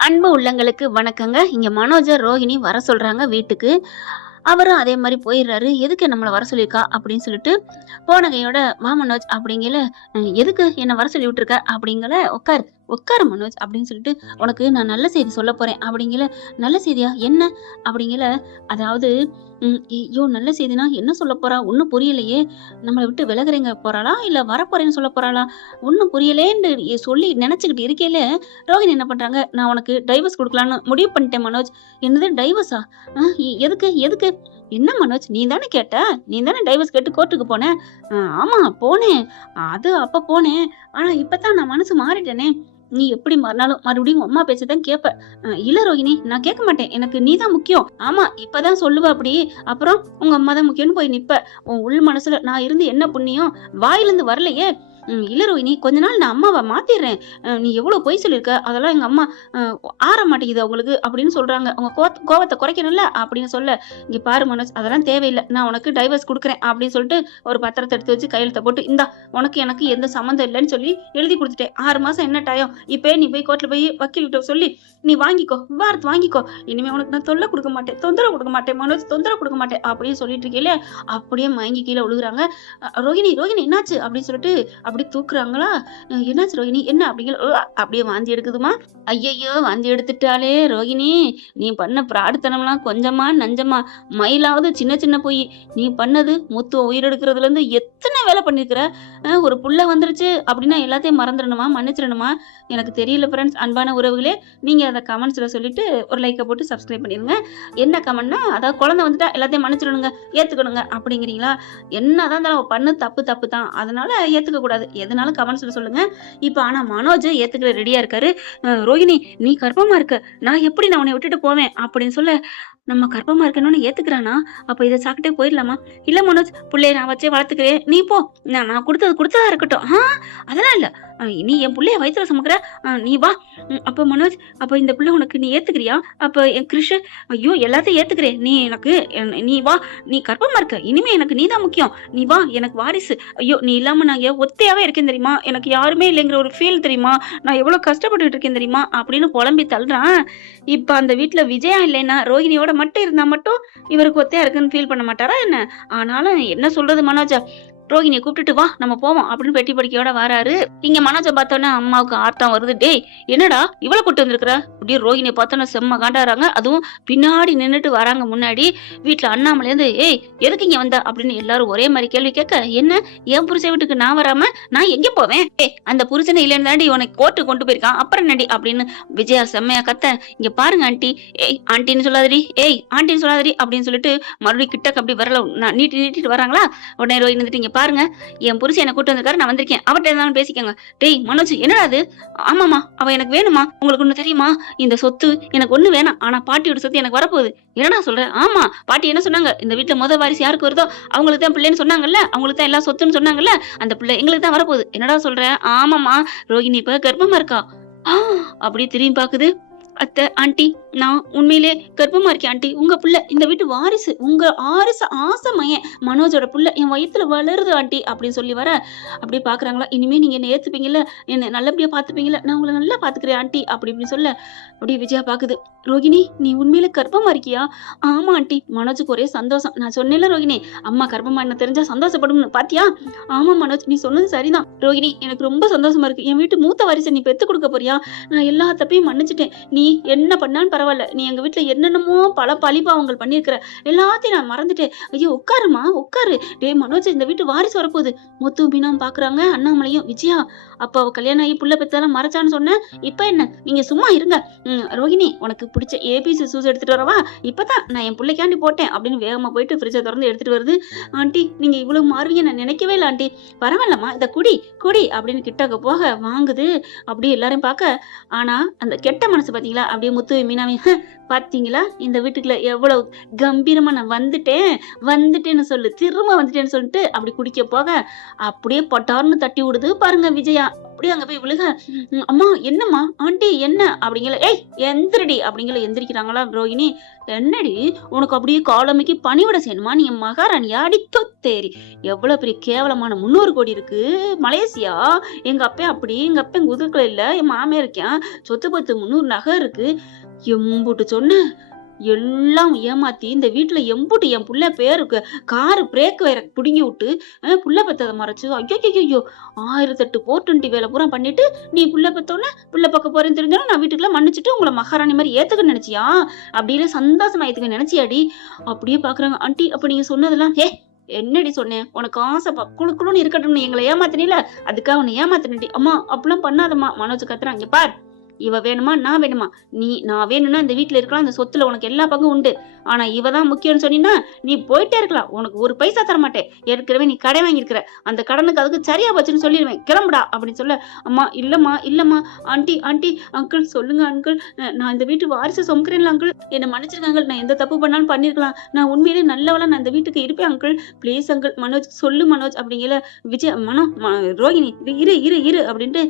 அன்பு உள்ளங்களுக்கு வணக்கங்க. இங்க மனோஜ, ரோஹிணி வர சொல்றாங்க வீட்டுக்கு. அவரும் அதே மாரி போயிடுறாரு. "எதுக்கு நம்மள வர சொல்லியிருக்கா?" அப்படின்னு சொல்லிட்டு போன கையோட, "வா மனோஜ்" அப்படிங்கல, "எதுக்கு என்ன வர சொல்லி விட்டுருக்க?" அப்படிங்கல, "உட்காரு, உட்காரு மனோஜ்" அப்படின்னு சொல்லிட்டு, "உனக்கு நான் நல்ல செய்தி சொல்லப் போறேன்" அப்படிங்கல, "நல்ல செய்தியா? என்ன?" அப்படிங்கல, அதாவது ஐயோ! நல்ல செய்தினா என்ன சொல்லப் போறா? ஒண்ணும் புரியலையே! நம்மள விட்டு விலகுறேங்க போறாளா? இல்ல வரப்போறேன்னு சொல்லப் போறாளா? ஒண்ணும் புரியலேன்னு சொல்லி நெனச்சுக்கிட்டு இருக்கையில, ரோஹிணி என்ன பண்றாங்க, "நான் உனக்கு டைவர்ஸ் குடுக்கலான்னு முடிவு பண்ணிட்டேன் மனோஜ்." "என்னது டைவர்ஸா? எதுக்கு? எதுக்கு?" "என்ன மனோஜ் நீ தானே கேட்ட? நீ தானே டைவர்ஸ் கேட்டு கோர்ட்டுக்கு போன?" ஆமா போனேன். அது அப்ப போனேன். ஆனா இப்ப தான் நான் மனசு மாறிட்டேனே." "நீ எப்படி மாறினாலும் மறுபடியும் உங்க அம்மா பேச்ச தான் கேப்ப." இல்ல ரோஹிணி நான் கேட்க மாட்டேன். எனக்கு நீ தான் முக்கியம்." "ஆமா இப்ப தான் சொல்லுவ அப்படி. அப்புறம் உங்க அம்மா தான் முக்கியம்னு போய் நிப்ப. உன் உள் மனசுல நான் இருந்து என்ன புண்ணியம்? வாயிலருந்து வரலையே." இல்ல ரோஹிணி கொஞ்ச நாள் நான் அம்மாவ மாத்திர்றேன். நீ எவ்வளோ பொய் சொல்லியிருக்க. அதெல்லாம் எங்க அம்மா அ ஆற மாட்டேங்குது அவங்களுக்கு" அப்படின்னு சொல்றாங்க. "உங்க கோவத்த குறைக்கணும்ல" அப்படின்னு சொல்ல, "இங்க பாரு மனோஜ் அதெல்லாம் தேவையில்ல. நான் உனக்கு டைவர்ஸ் குடுக்குறேன்" அப்படின்னு சொல்லிட்டு ஒரு பத்திரத்த எடுத்து வச்சு கையெழுத்த போட்டு, "இந்தா உனக்கு எனக்கு எந்த சம்மந்தம் இல்லன்னு சொல்லி எழுதி குடுத்துட்டேன். 6 மாசம் என்ன டயம்? இப்பயே நீ போய் கோர்ட்ல போய் வக்கீல்கிட்ட சொல்லி நீ வாங்கிக்கோ. விவாகரத்து வாங்கிக்கோ. இனிமே உனக்கு நான் தொல்ல குடுக்க மாட்டேன். தொந்தரவு குடுக்க மாட்டேன் மனோஜ். தொந்தரவு குடுக்க மாட்டேன்" அப்படின்னு சொல்லிட்டு இருக்கையில, அப்படியே மயங்கி கீழ விழுகுறாங்க. "ரோஹிணி, ரோஹிணி என்னாச்சு?" அப்படின்னு சொல்லிட்டு அப்படியே தூக்குறாங்களா, "என்னாச்சு ரோஹிணி? என்ன?" அப்படிங்கிற அப்படியே வாந்தி எடுக்குதும்மா. ஐயையோ! வாந்தி எடுத்துட்டாளே ரோகிணி! நீ பண்ண பிராடுத்தனம்லாம் கொஞ்சமா, நஞ்சமா? மயிலாவது சின்ன சின்ன பொய். நீ பண்ணது முத்துவ உயிரெடுக்கிறதுலேருந்து எத்தன வேல பண்ணியிருக்கிற? ஒரு புள்ள வந்துருச்சு அப்படின்னா எல்லாத்தையும் மறந்துறணுமா? மன்னிச்சிறணுமா? எனக்கு தெரியல ஃப்ரெண்ட்ஸ். அன்பான உறவுகளே, நீங்க அத கமெண்ட்ஸ்ல சொல்லிட்டு ஒரு லைக்க போட்டு சப்ஸ்கிரைப் பண்ணிருங்க. என்ன கமெண்ட்னா, அதாவது குழந்தை வந்துட்டா எல்லாத்தையும் மன்னிச்சிடணுங்க, ஏத்துக்கணுங்க அப்படிங்கிறீங்களா? என்னதான் இருந்தாலும் அவ பண்ணது தப்பு தப்பு தான். அதனால ஏத்துக்க கூடாது. எதுனாலும் கமெண்ட்ஸ்ல சொல்லுங்க. இப்ப ஆனா மனோஜ் ஏத்துக்க ரெடியா இருக்காரு. "ரோகிணி நீ கர்ப்பமா இருக்க. நான் உன்னைய விட்டுட்டு போவேன்" அப்படின்னு சொல்ல, நம்ம கர்ப்பமா இருக்கணும்னு ஏத்துக்கிறானா? அப்ப இத சாக்கிட்டே போயிரலாமா? "இல்ல மனோஜ், புள்ளைய நான் வச்சே வளர்த்துக்கிறேன். நீ போ. நான் குடுத்தது குடுத்ததா இருக்கட்டும்." அதெல்லாம் இல்ல. நீ என் புள்ளைய வயித்துல சுமக்குற. நீ வா. அப்ப மனோஜ், அப்ப இந்த புள்ள உனக்கு நீ ஏத்துக்கிறியா? அப்ப என் கிரிஷ், ஐயோ! எல்லாத்தையும் ஏத்துக்கிறேன். நீ எனக்கு நீ வா. நீ கர்ப்பமா இருக்க. இனிமே எனக்கு நீ தான் முக்கியம். நீ வா. எனக்கு வாரிசு. ஐயோ! நீ இல்லாம நான் ஒத்தையாவே இருக்கேன் தெரியுமா? எனக்கு யாருமே இல்லைங்கிற ஒரு ஃபீல் தெரியுமா? நான் எவ்வளோ கஷ்டப்பட்டுட்டு இருக்கேன் தெரியுமா? அப்படின்னு புலம்பி தள்றான். இப்ப அந்த வீட்ல விஜயா இல்லைன்னா, ரோகிணியோட மட்டும் இருந்தா மட்டும் இவருக்கு ஒத்தையா இருக்குன்னு ஃபீல் பண்ண மாட்டாரா என்ன? ஆனாலும் என்ன சொல்றது மனோஜ? "ரோகிணிய கூப்பிட்டுட்டு வா நம்ம போவோம்" அப்படின்னு பெட்டி படிக்கையோட வாராரு. இங்க மனோஜ பார்த்தோன்னே அம்மாவுக்கு ஆர்த்தம் வருது. "டேய் என்னடா இவள கூட்டு வந்திருக்கிற?" அப்படியே ரோகிணிய பார்த்தோன்னே செம்ம காண்டாறாங்க. அதுவும் பின்னாடி நின்னுட்டு வராங்க முன்னாடி. வீட்ல அண்ணாமலைலேருந்து, "ஏய் எதுக்கு இங்க வந்த?" அப்படின்னு எல்லாரும் ஒரே மாரி கேள்வி கேட்க, "என்ன என் புருஷன் வீட்டுக்கு நான் வராம நான் எங்க போவேன்? ஏய் அந்த புருஷனே இல்லன்னு தான்டி உன்னை கோர்ட்டுக்கு கொண்டு போயிருக்கான். அப்புறம் என்னடி?" அப்படின்னு விஜயா செம்மையா கத்த, "இங்க பாருங்க ஆன்ட்டி." "ஏய் ஆன்ட்டின்னு சொல்லாதடி. ஏய் ஆன்ட்டின்னு சொல்லாதடி" அப்படின்னு சொல்லிட்டு மறுபடியும் கிட்டக்க அப்படி விரல நீட்டிட்டு வராங்களா? உடனே ரோஹிணி இருந்துட்டு, "இங்க பாருங்க என் புருஷன் என்ன கூட்டு வந்திருக்காரு. நான் வந்திருக்கேன். அவர்ட்ட எதுனாலும் பேசிக்கங்க." "டேய் மனோஜ் என்னடா இது?" "ஆமாம்மா அவ எனக்கு வேணும்மா. உங்களுக்கு ஒண்ணு தெரியுமா? இந்த சொத்து எனக்கு ஒண்ணும் வேணாம். ஆனா பாட்டியோட சொத்து எனக்கு வரப்போகுது." "என்னடா சொல்ற?" "ஆமா பாட்டி என்ன சொன்னாங்க? இந்த வீட்ல வாரிசு யாருக்கு வருதோ அவங்களுக்கு தான் பிள்ளைன்னு சொன்னாங்கல்ல. அவங்களுக்கு தான் எல்லா சொத்துன்னு சொன்னாங்கல்ல. அந்த பிள்ளை எங்களுக்கு தான் வரப்போகுது." "என்னடா சொல்ற?" "ஆமாம்மா ரோகிணி இப்ப கர்ப்பமா இருக்கா." ஆ அப்படியே திரும்பி பாக்குது. "அத்தை, ஆன்ட்டி நான் உண்மையிலே கர்ப்பமா இருக்கேன் ஆன்ட்டி. உங்க புள்ள இந்த வீட்டு வாரிசு. உங்க ஆசை மயன் மனோஜோட புள்ள என் வயித்துல வளருது ஆன்ட்டி" அப்படின்னு சொல்லி வர, அப்படியே பார்க்குறாங்களா, "இனிமே நீங்க என்ன ஏத்துப்பீங்கல்ல? என்ன நல்லபடியா பார்த்துப்பீங்கல்ல? நான் உங்கள நல்லா பார்த்துக்கிறேன் ஆன்ட்டி" அப்படி இப்படின்னு சொல்ல, அப்படியே விஜயா பாக்குது. "ரோகிணி நீ உண்மையிலே கர்ப்பமா இருக்கியா?" "ஆமா ஆன்ட்டி." மனோஜுக்கு ஒரே சந்தோஷம். "நான் சொன்னேன்ல ரோகிணி, அம்மா கர்ப்பமான்னு தெரிஞ்சா சந்தோஷப்படும்னு. பாத்தியா?" "ஆமா மனோஜ் நீ சொன்னது சரிதான். ரோகிணி எனக்கு ரொம்ப சந்தோஷமா இருக்கு. என் வீட்டு மூத்த வாரிச நீ பெத்துக் குடுக்க போறியா? நான் எல்லா தப்பையும் மன்னிச்சுட்டேன். நீ என்ன பண்ணாலும் பரவால்ல. நீ எங்க வீட்ல என்னென்னமோ பல பழிபாவங்கள் பண்ணியிருக்கிற. எல்லாத்தையும் நான் மறந்துட்டேன்." "ஐயோ! உட்காரும்மா உட்காரு." "டேய் மனோஜ் இந்த வீட்டு வாரிசு வரப்போகுது." முத்து, மீனாவும் பார்க்குறாங்க. அண்ணாமலையும், "விஜயா அப்ப அவ கல்யாணம் ஆகி புள்ள பெத்ததெல்லாம் மறைச்சான்னு சொன்ன. இப்ப என்ன? நீங்க சும்மா இருங்க. ரோகிணி உனக்கு பிடிச்ச ஏபிசி ஜூஸ் எடுத்துட்டு வரவா? இப்பதான் நான் என் புள்ளைக்காண்டி போட்டேன்." அப்படின்னு வேகமா போயிட்டு ஃப்ரிட்ஜ தொறந்து எடுத்துட்டு வருது. "ஆன்ட்டி நீங்க இவ்வளவு மாறுவீங்கன்னு நான் நினைக்கவே இல்ல ஆன்ட்டி." "பரவாயில்லம்மா இத குடி குடி" அப்படின்னு கிட்டக்க போக வாங்குது. அப்படியே எல்லாரையும் பார்க்க, ஆனா அந்த கெட்ட மனசு பார்த்தீங்களா? அப்படியே முத்து, மீனாவையும் மாமி பாத்தீங்களா இந்த வீட்டுக்குள்ள எவ்வளவு கம்பீரமா நான் வந்துட்டேன்னு சொல்லு, திரும்ப வந்துட்டேன்னு சொல்லிட்டு அப்படி குடிக்க போக அப்படியே பட்டார்னு தட்டி விடுது பாருங்க விஜயா. அப்படியே அங்க போய் விழுக, அம்மா என்னம்மா ஆண்டி என்ன அப்படிங்கல, ஏய் எந்திரடி அப்படிங்கல. எந்திரிக்கிறாங்களா ரோஹிணி. என்னடி உனக்கு அப்படியே காலமைக்கு பணிவிட செய்யணுமா, நீ மகாராணியா அடிக்க தேரி, எவ்வளவு பெரிய கேவலமான 300 கோடி இருக்கு மலேசியா. எங்க அப்பா அப்படி, எங்க அப்பா எங்க உதவிக்குள்ள இல்ல, என் மாமியா இருக்கேன், சொத்து பத்து 300 நகை இருக்கு, எம்புட்டு சொன்ன எல்லாம் ஏமாத்தி இந்த வீட்டுல எம்புட்டு என் புள்ள பேருக்கு காரு பிரேக் வேற புடுங்கி விட்டு புள்ள பெத்ததை மறைச்சு, ஐயோ 1008 420 வேலை பூரா பண்ணிட்டு நீ புள்ள பெத்தோன்னு புள்ள பக்க போறேன்னு தெரிஞ்சாலும் நான் வீட்டுக்குள்ள மன்னிச்சுட்டு உங்களை மகாராணி மாதிரி ஏத்துக்க நினைச்சியா, அப்படின்னு சந்தோஷமா ஏத்துக்க நினைச்சியாடி. அப்படியே பாக்குறாங்க ஆண்டி. அப்ப நீங்க சொன்னதெல்லாம் என்னடி சொன்னேன், உனக்கு ஆசை குழுக்குழுன்னு இருக்கட்டும்னு எங்களை ஏமாத்தினில, அதுக்காக உன்னை ஏமாத்தினடி. அம்மா அப்படிலாம் பண்ணாதம்மா. மனோஜ் கத்துறான், இங்க பார் இவ வேணுமா நான் வேணுமா, நான் வேணும்னா இந்த வீட்டுல இருக்கலாம், இந்த சொத்துல உனக்கு எல்லா பங்கும் உண்டு, ஆனா இவ தான் முக்கியம்னு சொன்னீங்கன்னா நீ போயிட்டே இருக்கலாம், உனக்கு ஒரு பைசா தர மாட்டேன், ஏற்கனவே நீ கடை வாங்கியிருக்கிற, அந்த கடனுக்கு அதுக்கு சரியா போச்சுன்னு சொல்லிடுவேன், கிளம்புடா அப்படின்னு சொல்ல, அம்மா இல்லம்மா ஆண்டி அங்கிள் சொல்லுங்க அங்கிள், நான் இந்த வீட்டு வாரிசு சுமக்கிறேன்ல அங்கிள், என்னை மன்னிச்சிருக்காங்க, நான் எந்த தப்பு பண்ணாலும் பண்ணிருக்கலாம், நான் உண்மையிலே நல்லவளா நான் இந்த வீட்டுக்கு இருப்பேன் அங்கிள், ப்ளீஸ் அங்கிள். மனோஜ் சொல்லு மனோஜ் அப்படிங்கல. விஜய் ரோஹிணி இரு அப்படின்ட்டு,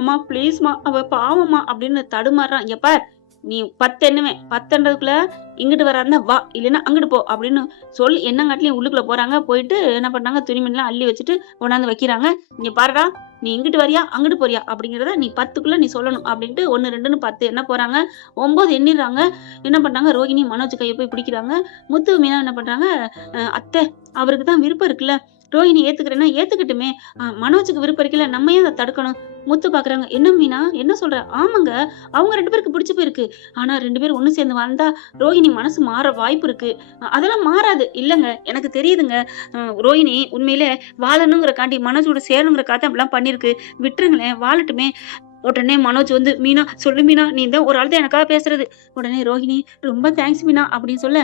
அம்மா ப்ளீஸ்மா அவ பாவமா அப்படின்னு தடுமாறான். இங்க பார் நீ 10 எண்ணுவேன், 10ன்றதுக்குள்ள இங்கிட்டு வராருன்னா வா, இல்லைன்னா அங்கிட்டு போ அப்படின்னு சொல்லி என்னங்காட்டிலையும் உள்ளுக்குள்ள போறாங்க. போயிட்டு என்ன பண்றாங்க, துணிமணிலாம் அள்ளி வச்சுட்டு கொண்டாந்து வைக்கிறாங்க. இங்க பாருடா நீ இங்கிட்டு வரியா அங்கிட்டு போறியா அப்படிங்கிறத நீ 10க்குள்ள நீ சொல்லணும் அப்படின்ட்டு 1 2ன்னு 10 என்ன போறாங்க, 9 எண்ணிடுறாங்க. என்ன பண்றாங்க, ரோஹிணி மனோஜ் கையை போய் பிடிக்கிறாங்க. முத்து மீனா என்ன பண்றாங்க, அத்தை அவருக்கு தான் விருப்பம் இருக்குல்ல, ரோஹிணி ஏத்துக்கிறேன்னா ஏத்துக்கிட்டுமே, மனோஜுக்கு விருப்பம் இருக்குல்ல, நம்ம ஏன் அதை தடுக்கணும். முத்து பாக்குறாங்க, என்ன மீனா என்ன சொல்ற, ஆமாங்க அவங்க 2 பேருக்கு பிடிச்சு போயிருக்கு, ஆனா 2 பேரும் ஒண்ணு சேர்ந்து வாழ்ந்தா ரோஹிணி மனசு மாற வாய்ப்பு இருக்கு, அதெல்லாம் மாறாது. இல்லங்க எனக்கு தெரியுதுங்க, ரோஹிணி உண்மையிலே வாழணுங்கிற காண்டி மனோஜோட சேரணுங்கிற காத்து அப்படிலாம் பண்ணிருக்கு, விட்டுருங்களேன் வாழட்டுமே. உடனே மனோஜ் வந்து, மீனா சொல்லு மீனா, நீ தான் ஒரு ஆள் தான் எனக்காக பேசுறது. உடனே ரோஹிணி ரொம்ப தேங்க்ஸ் மீனா அப்படின்னு சொல்ல,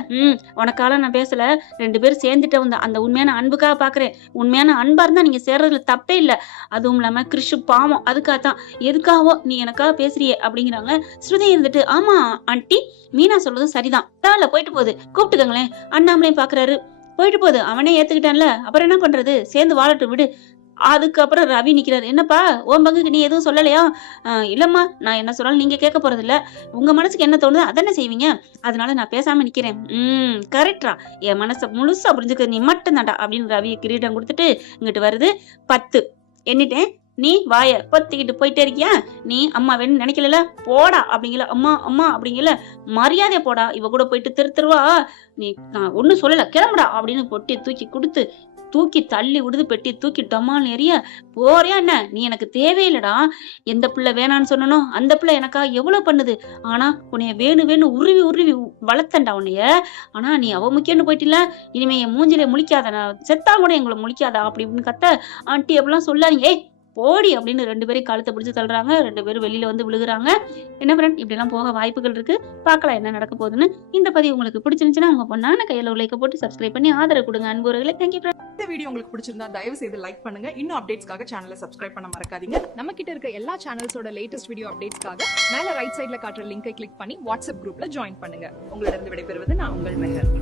உனக்கால நான் பேசல, 2 பேரும் சேர்ந்துட்டு வந்த அந்த உண்மையான அன்புக்காக பாக்குறேன், உண்மையான அன்பா இருந்தா நீங்க சேர்றதுல தப்பே இல்லை, அதுவும் இல்லாம கிறிஷு பாவம் அதுக்காகத்தான், எதுக்காகவோ நீ எனக்காக பேசுறியே அப்படிங்கிறாங்க. ஸ்ருதி இருந்துட்டு, ஆமா ஆண்டி மீனா சொல்றதும் சரிதான், தால போயிட்டு போகுது கூப்பிட்டுக்கங்களேன். அண்ணாமலையும் பாக்குறாரு, போயிட்டு போகுது அவனே ஏத்துக்கிட்டான்ல, அப்புறம் என்ன பண்றது, சேர்ந்து வாழட்டும் விடு. அதுக்கப்புறம் ரவி நிக்கிறாரு, என்னப்பா உன் பங்குக்கு நீ எதுவும் சொல்லலையா, இல்லம்மா நான் என்ன சொன்னாலும் நீங்க கேட்க போறது இல்ல, உங்க மனசுக்கு என்ன தோணுது அதானே செய்வீங்க, அதனால நான் பேசாம நிக்கிறேன். கரெக்டா, என் மனசை முழுசா புரிஞ்சுக்க நீ மட்டும் தாண்டா அப்படின்னு ரவி கிரீடம் கொடுத்துட்டு இங்கிட்டு வருது. 10 எண்ணிட்டேன், நீ வாய பொத்திக்கிட்டு போயிட்டே இருக்கியா, நீ அம்மா வேணும்னு நினைக்கல போடா அப்படிங்கல. அம்மா அப்படிங்கல, மரியாதையா போடா, இவ கூட போயிட்டு திருவா, நீ ஒன்னும் சொல்லல கிளம்புடா அப்படின்னு பொட்டி தூக்கி கொடுத்து தூக்கி தள்ளி விடுது. பெட்டி தூக்கி டமால் எறிய, போறியா என்ன, நீ எனக்கு தேவையில்லடா, எந்த பிள்ளை வேணான்னு சொன்னனோ அந்த பிள்ளை எனக்கா எவ்வளவு பண்ணுது, ஆனா உன்னைய வேணு உருவி வளர்த்தண்டா உன்னைய, ஆனா நீ அவ முக்கியம்னு போயிட்டில, இனிமே என் மூஞ்சிலே முழிக்காத, நான் செத்தா கூட எங்களை முழிக்காதா அப்படின்னு கத்த. ஆண்டி அப்படிலாம் சொல்லாதீங்க, போடி அப்படின்னு 2 பேரும் கழுத்தை பிடிச்சு தள்ளுறாங்க. 2 பேரும் வெளியில வந்து விழுகுறாங்க. என்ன ஃப்ரெண்ட், இப்படி எல்லாம் போக வாய்ப்புகள் இருக்கு, பார்க்கலாம் என்ன நடக்க போகுதுன்னு. இந்த பதிவு உங்களுக்கு பிடிச்சிருந்துச்சுன்னா உங்க பொண்ணான கையில லைக்க போட்டு சப்ஸ்கிரைப் பண்ணி ஆதரவு கொடுங்க அன்புறவர்களே. Thank you friend. இந்த வீடியோ உங்களுக்கு பிடிச்சிருந்தா தயவு செய்து லைக் பண்ணுங்க. இன்னும் அப்டேட்ஸ்க்காக சேனலை சப்ஸ்கிரைப் பண்ண மறக்காதீங்க. நம்ம கிட்ட இருக்க எல்லா சேனல்ஸோட லேட்டஸ்ட் வீடியோ அப்டேட்ஸ்க்காக மேல ரைட் சைடுல காட்டுற லிங்கை கிளிக் பண்ணி வாட்ஸ்அப் குரூப்ல ஜாயின் பண்ணுங்க. உங்களிடம் விடைபெறுவது நான் உங்கள் மெஹர்.